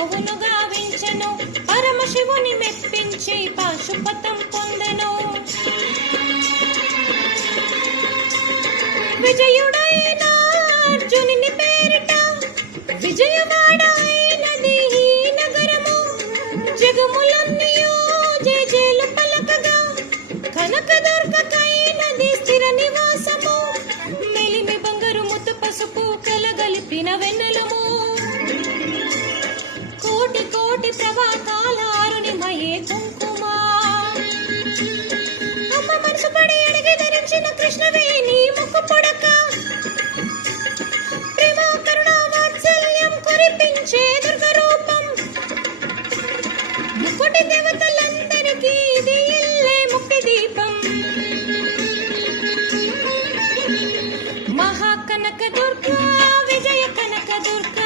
మౌను గావించెను, పరమశివుని మెప్పించి పాశుపతం పొందెను. విజయుడైన అర్జునుని పేరిట విజయవాడ అయినది ఈ నగరము. జగములన్నీయు జేజేలు పలకగా కనకదుర్గకైనది స్థిర నివాసము. మెలిమి బంగారు ముద్ద పసుపు కలగలిపిన వెన్నెలము. కోటి కోటి ప్రవాకాల అరుణిమయే కుంకుమ. అమ్మ మనసు పడి అడిగి ధరించిన కృష్ణవేణి ముక్కు పొడక ప్రేమ కరుణ వాత్సల్యం కురిపించే దుర్గ రూపం. ముక్కుటి దేవతలందరికీ ఇది ఇల్లే ముక్తి దీపం. మహాకనక దుర్గా, విజయ కనక దుర్గా.